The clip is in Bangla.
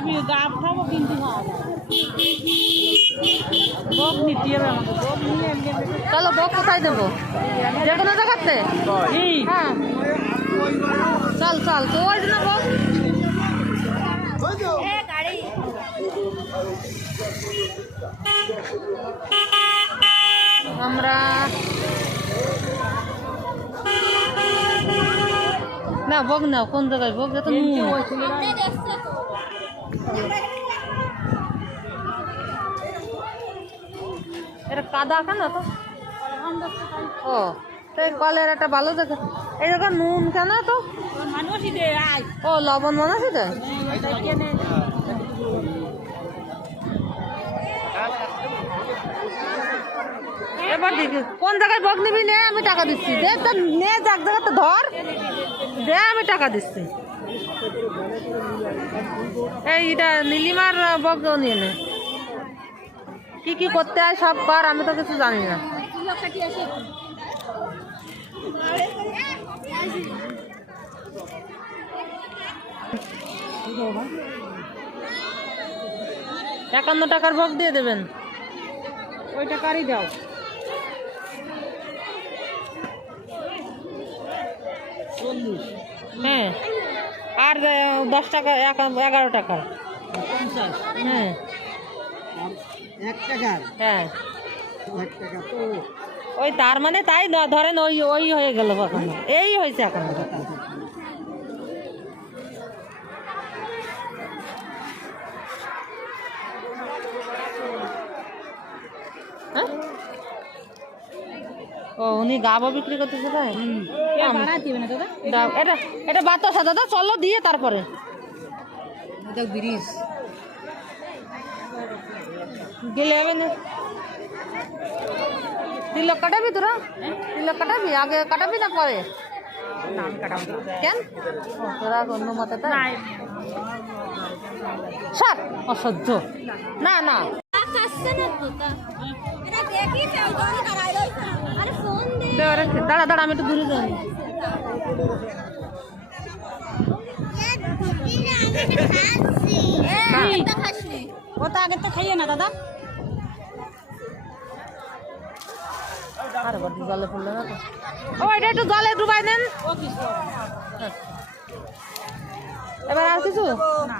আমি গাব খাবো কিন্তু বক নিতে হবে আমাকে বক নিয়ে চলো বক কোথায় দেবো যে কোনো জায়গাতে হ্যাঁ চল চল তো ওই জন্য বক আমরা না বক না কোন জায়গায় বক যত এটা কাদা কেন তো ও তো কলের একটা ভালো দেখে এই জায়গা নুন কেন তো ও লবণ মানুষ দেয় এবার দেখি কোন জায়গায় বক নিবি নে আমি টাকা দিচ্ছি দে তো নে এক জায়গাতে ধর দে আমি টাকা দিচ্ছি এইটা নীলিমার বক নিয়ে নে কি কি করতে হয় সব কর আমি তো কিছু জানি না একান্ন টাকার বক দিয়ে দেবেন ওই টাকারই দাও হ্যাঁ আর 10 টাকা 11 টাকার হ্যাঁ 1 টাকার হ্যাঁ 1 টাকা তো ওই তার মানে তাই ধরেন ওই ওই হয়ে গেল এখন এই হয়েছে এখন হ্যাঁ ও উনি গাবো বিক্রি করতেছে তাই এটা এটা বাতাসা দাদা চলো দিয়ে তারপরে ব্রিজ গেলে হবে না তিলক কাটাবি তোরা তিলক কাটাবি আগে কাটাবি না পরে কেন তোরা অন্য মতে তাই সার অসহ্য না না দাঁড়া দাঁড়া আমি একটু দূরে যাই ও তো আগে তো খাইয়ে না দাদা আর জলে পড়লো না তো ও এটা একটু জলে ডুবাই দেন এবার আর কিছু